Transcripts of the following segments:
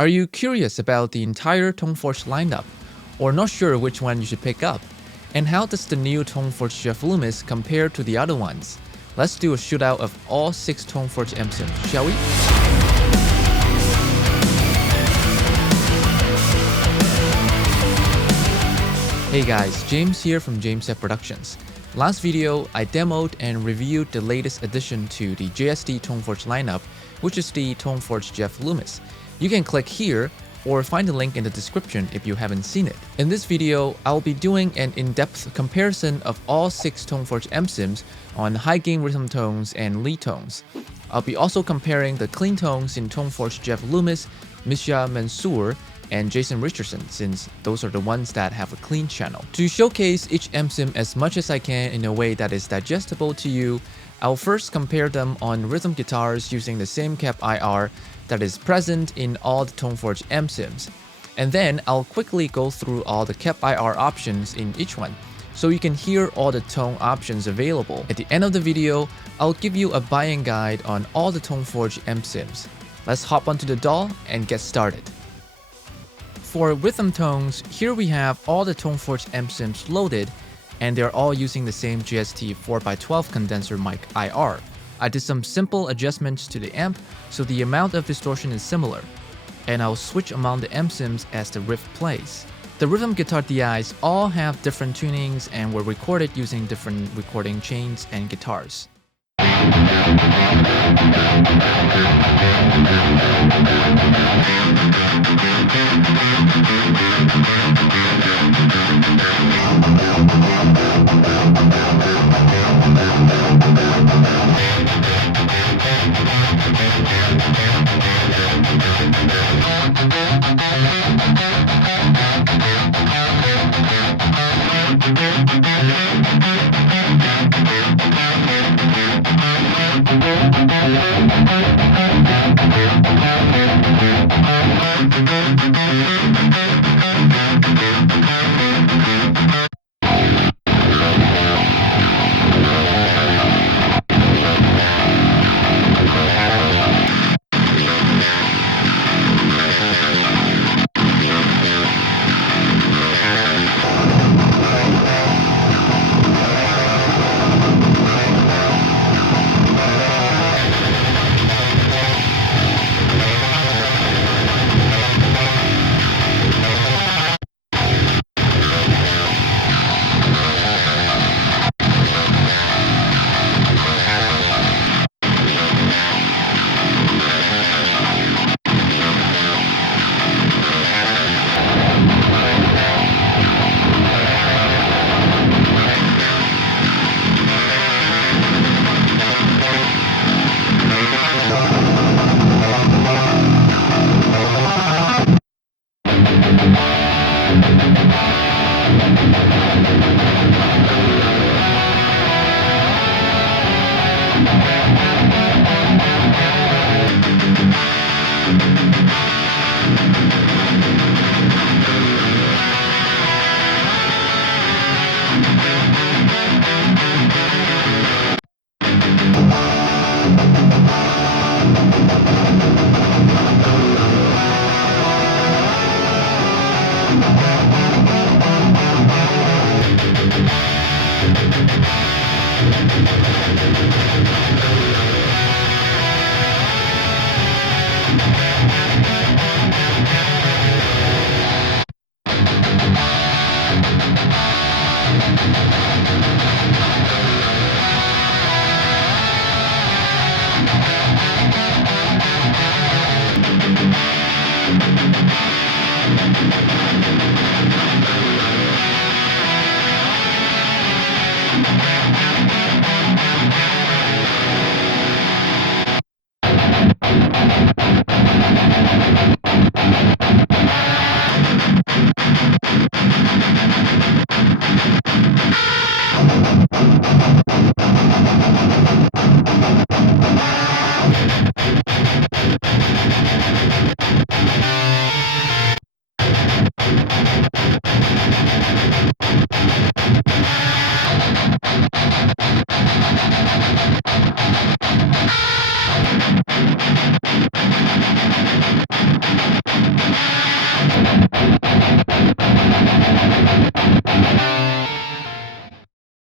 Are you curious about the entire Toneforge lineup, or not sure which one you should pick up? And how does the new Toneforge Jeff Loomis compare to the other ones? Let's do a shootout of all 6 Toneforge MSIMs, shall we? Hey guys, James here from James F Productions. Last video, I demoed and reviewed the latest addition to the JST Toneforge lineup, which is the Toneforge Jeff Loomis. You can click here or find the link in the description if you haven't seen it. In this video, I'll be doing an in-depth comparison of all 6 Toneforge MSIMs on high gain rhythm tones and lead tones. I'll be also comparing the clean tones in Toneforge Jeff Loomis, Misha Mansoor, and Jason Richardson, since those are the ones that have a clean channel. To showcase each MSIM as much as I can in a way that is digestible to you, I'll first compare them on rhythm guitars using the same cap IR that is present in all the Toneforge MSIMs. And then I'll quickly go through all the cap IR options in each one, so you can hear all the tone options available. At the end of the video, I'll give you a buying guide on all the Toneforge MSIMs. Let's hop onto the DAW and get started. For rhythm tones, here we have all the Toneforge MSIMs loaded, and they're all using the same JST 4x12 condenser mic IR. I did some simple adjustments to the amp, so the amount of distortion is similar, and I'll switch among the MSIMs as the riff plays. The rhythm guitar DIs all have different tunings and were recorded using different recording chains and guitars.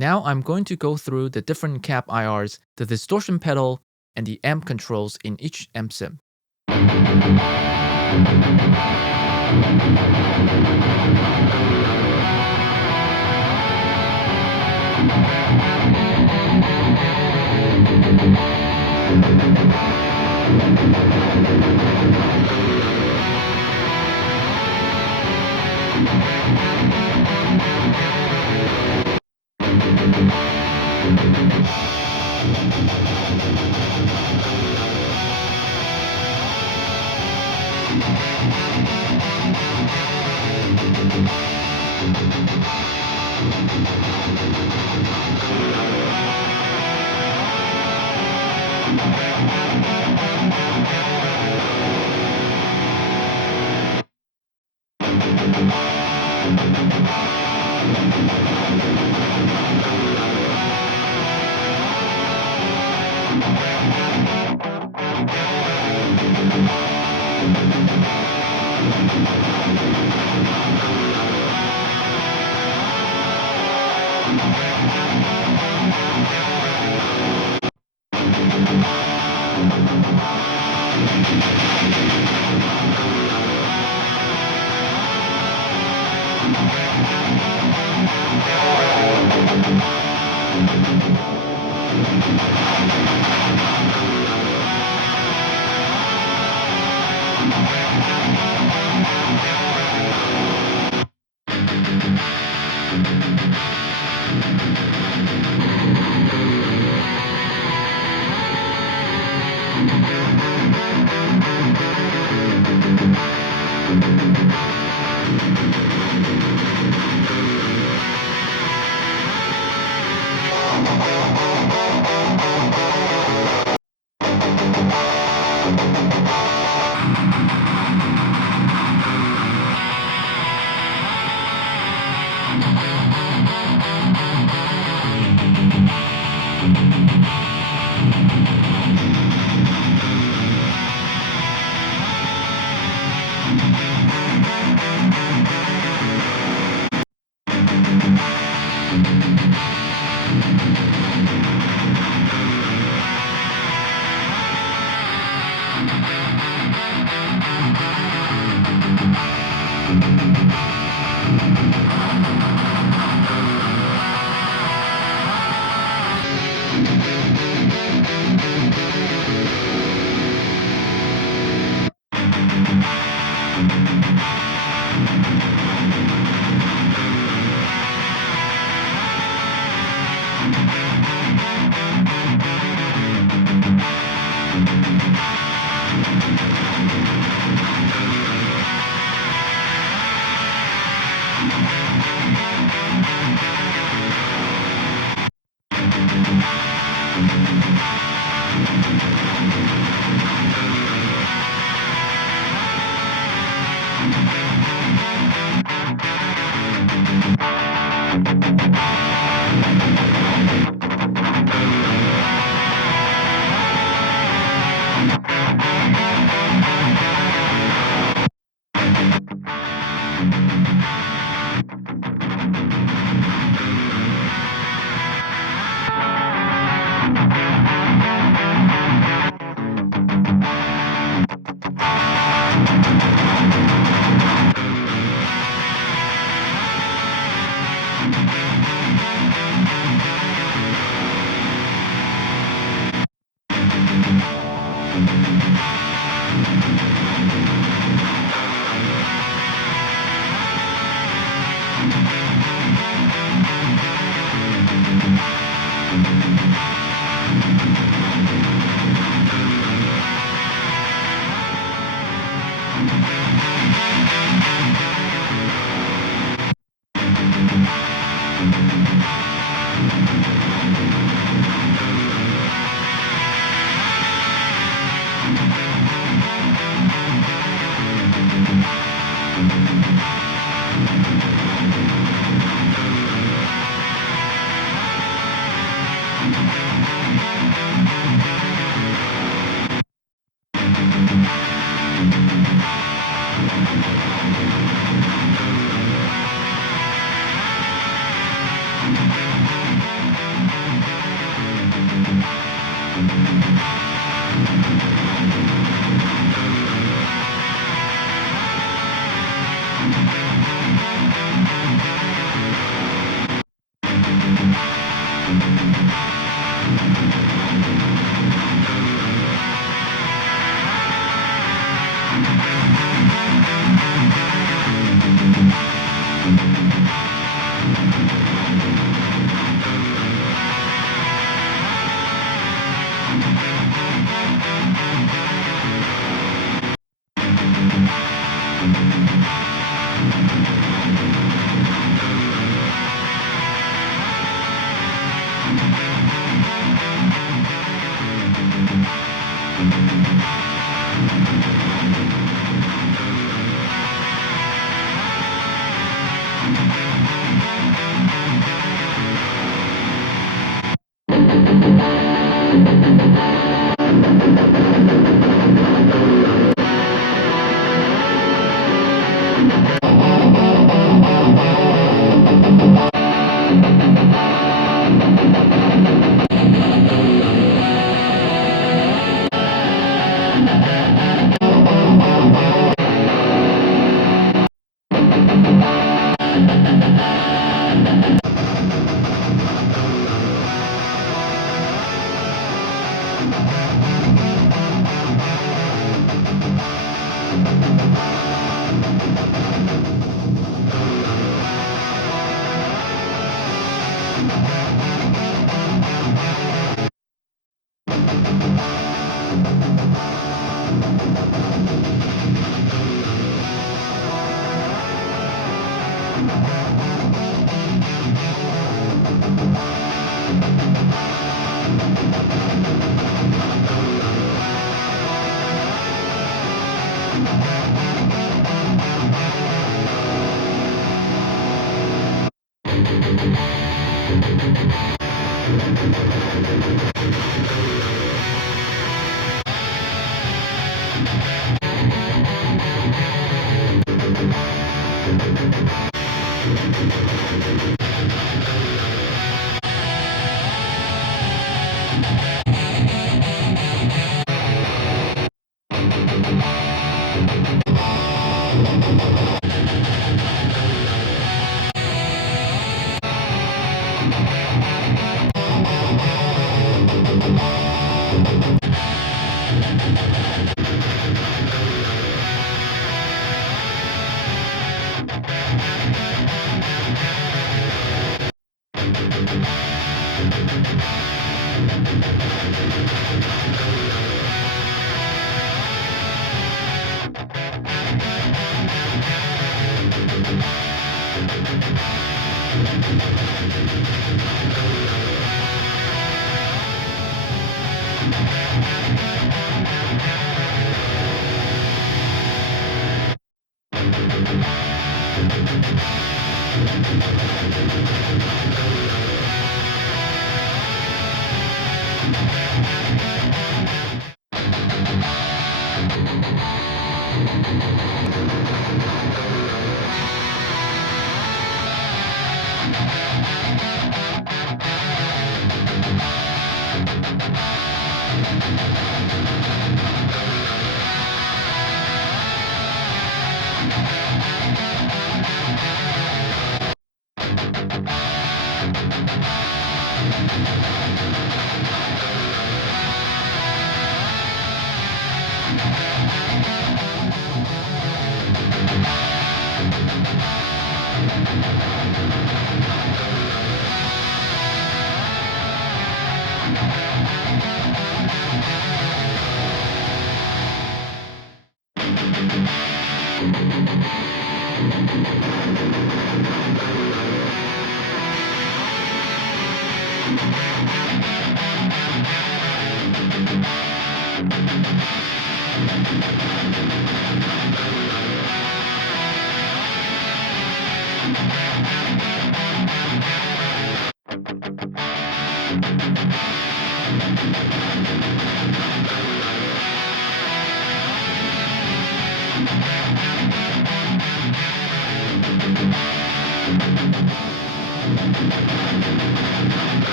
Now I'm going to go through the different cap IRs, the distortion pedal, and the amp controls in each amp sim.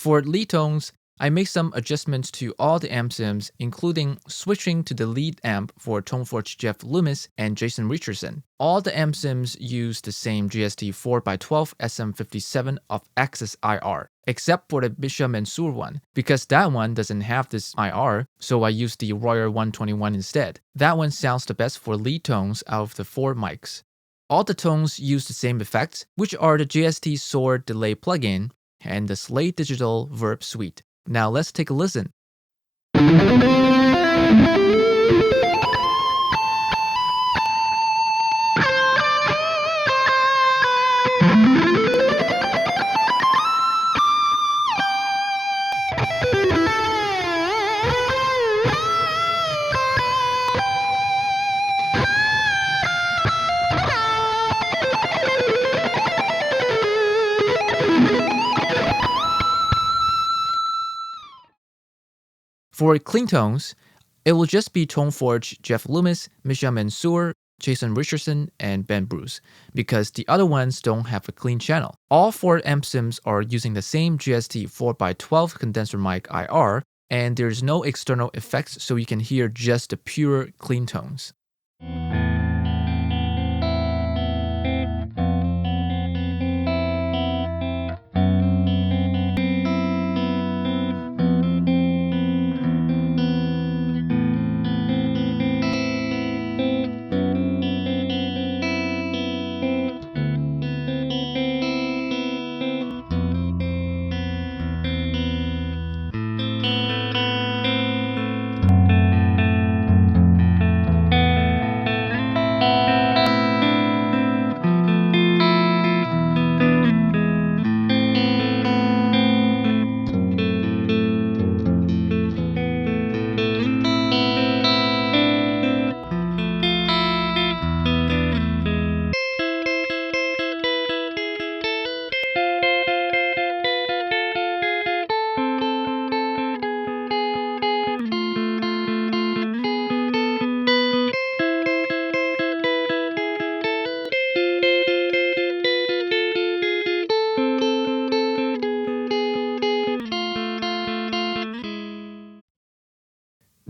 For lead tones, I make some adjustments to all the amp sims, including switching to the lead amp for Toneforge Jeff Loomis and Jason Richardson. All the amp sims use the same GST 4x12 SM57 of Axis IR, except for the Misha Mansoor one, because that one doesn't have this IR, so I use the Royer 121 instead. That one sounds the best for lead tones out of the 4 mics. All the tones use the same effects, which are the JST Sword Delay plugin and the Slate Digital Verb Suite. Now let's take a listen. For clean tones, it will just be Toneforge Jeff Loomis, Misha Mansoor, Jason Richardson, and Ben Bruce, because the other ones don't have a clean channel. All 4 amp sims are using the same GST 4x12 condenser mic IR, and there's no external effects, so you can hear just the pure clean tones.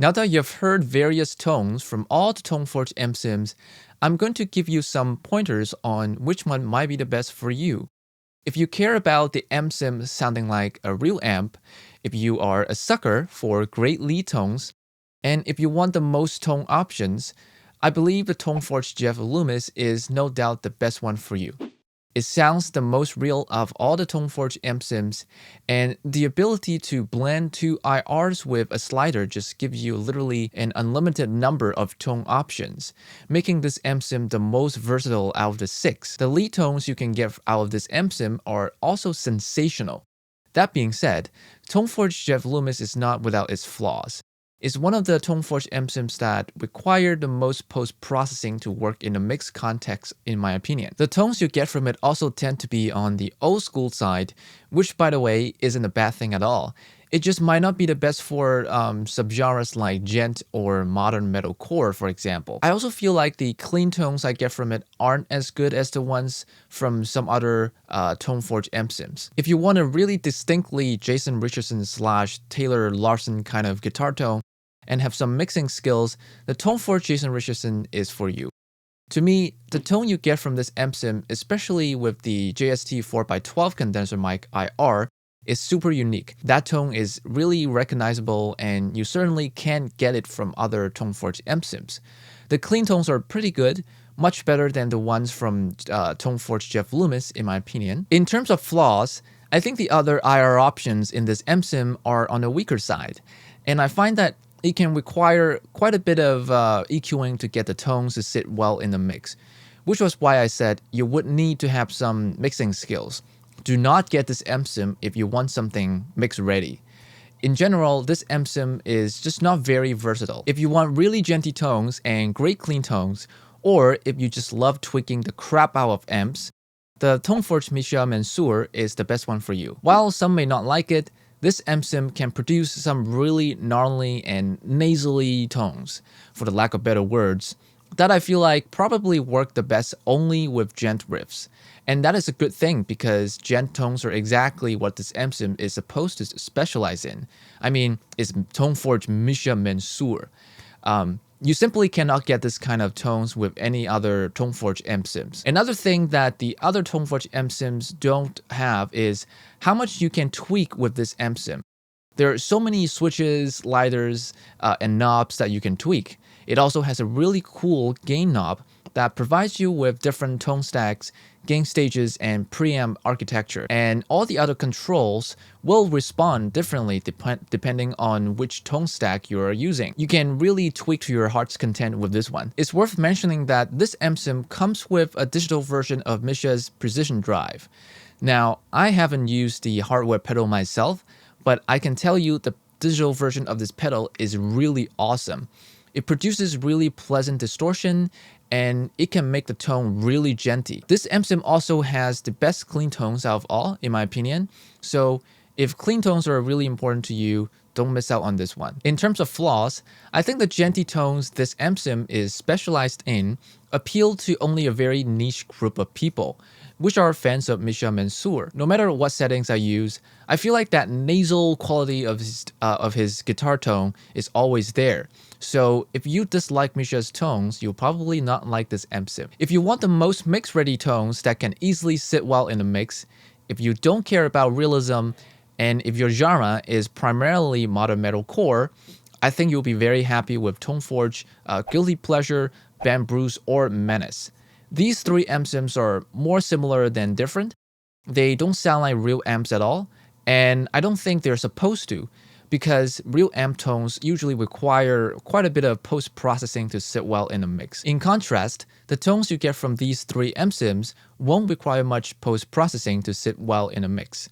Now that you've heard various tones from all the Toneforge amp sims, I'm going to give you some pointers on which one might be the best for you. If you care about the amp sim sounding like a real amp, if you are a sucker for great lead tones, and if you want the most tone options, I believe the Toneforge Jeff Loomis is no doubt the best one for you. It sounds the most real of all the Toneforge amp sims, and the ability to blend two IRs with a slider just gives you literally an unlimited number of tone options, making this amp sim the most versatile out of the 6. The lead tones you can get out of this amp sim are also sensational. That being said, Toneforge Jeff Loomis is not without its flaws. It's one of the Toneforge amp sims that require the most post-processing to work in a mixed context, in my opinion. The tones you get from it also tend to be on the old school side, which by the way isn't a bad thing at all. It just might not be the best for subgenres like gent or modern metalcore, for example. I also feel like the clean tones I get from it aren't as good as the ones from some other Toneforge amp sims. If you want a really distinctly Jason Richardson / Taylor Larson kind of guitar tone, and have some mixing skills, the Toneforge Jason Richardson is for you. To me, the tone you get from this amp sim, especially with the JST 4x12 condenser mic IR, is super unique. That tone is really recognizable, and you certainly can't get it from other Toneforge amp sims. The clean tones are pretty good, much better than the ones from Toneforge Jeff Loomis, in my opinion. In terms of flaws, I think the other IR options in this amp sim are on the weaker side, and I find that it can require quite a bit of EQing to get the tones to sit well in the mix, which was why I said you would need to have some mixing skills. Do not get this amp sim if you want something mix ready. In general, this amp sim is just not very versatile. If you want really genty tones and great clean tones, or if you just love tweaking the crap out of amps, the Toneforge Misha Mansoor is the best one for you. While some may not like it, this amp sim can produce some really gnarly and nasally tones, for the lack of better words, that I feel like probably work the best only with gent riffs. And that is a good thing because gent tones are exactly what this amp sim is supposed to specialize in. I mean, it's Toneforge Misha Mansoor. You simply cannot get this kind of tones with any other Toneforge amp sims. Another thing that the other Toneforge amp sims don't have is how much you can tweak with this amp sim. There are so many switches, sliders, and knobs that you can tweak. It also has a really cool gain knob that provides you with different tone stacks, gain stages, and preamp architecture. And all the other controls will respond differently depending on which tone stack you are using. You can really tweak to your heart's content with this one. It's worth mentioning that this amp sim comes with a digital version of Misha's precision drive. Now, I haven't used the hardware pedal myself, but I can tell you the digital version of this pedal is really awesome. It produces really pleasant distortion, and it can make the tone really genty. This amp sim also has the best clean tones out of all, in my opinion. So if clean tones are really important to you, don't miss out on this one. In terms of flaws, I think the genty tones this amp sim is specialized in appeal to only a very niche group of people, which are fans of Misha Mansoor. No matter what settings I use, I feel like that nasal quality of his guitar tone is always there. So if you dislike Misha's tones, you'll probably not like this amp sim. If you want the most mix-ready tones that can easily sit well in a mix, if you don't care about realism, and if your genre is primarily modern metalcore, I think you'll be very happy with Toneforge, Guilty Pleasure, Band Bruce, or Menace. These three amp sims are more similar than different. They don't sound like real amps at all, and I don't think they're supposed to, because real amp tones usually require quite a bit of post-processing to sit well in a mix. In contrast, the tones you get from these three amp sims won't require much post-processing to sit well in a mix.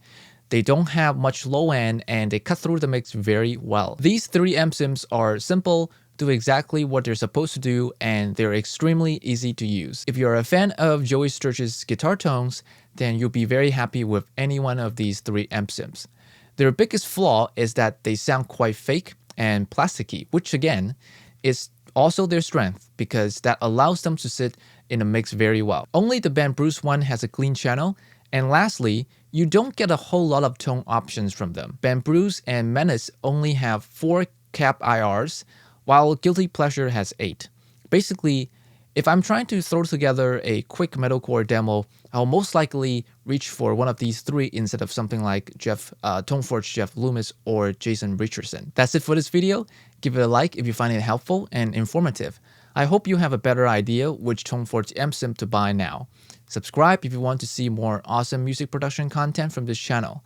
They don't have much low end, and they cut through the mix very well. These three amp sims are simple, do exactly what they're supposed to do, and they're extremely easy to use. If you're a fan of Joey Sturgis guitar tones, then you'll be very happy with any one of these three amp sims. Their biggest flaw is that they sound quite fake and plasticky, which again is also their strength because that allows them to sit in a mix very well. Only the Band Bruce one has a clean channel, and lastly, you don't get a whole lot of tone options from them. Band Bruce and Menace only have 4 cap IRs, while Guilty Pleasure has 8. Basically, if I'm trying to throw together a quick metalcore demo, I'll most likely reach for one of these 3 instead of something like Toneforge Jeff Loomis or Jason Richardson. That's it for this video. Give it a like if you find it helpful and informative. I hope you have a better idea which Toneforge amp sim to buy now. Subscribe if you want to see more awesome music production content from this channel.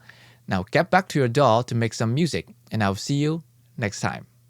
Now get back to your DAW to make some music, and I'll see you next time.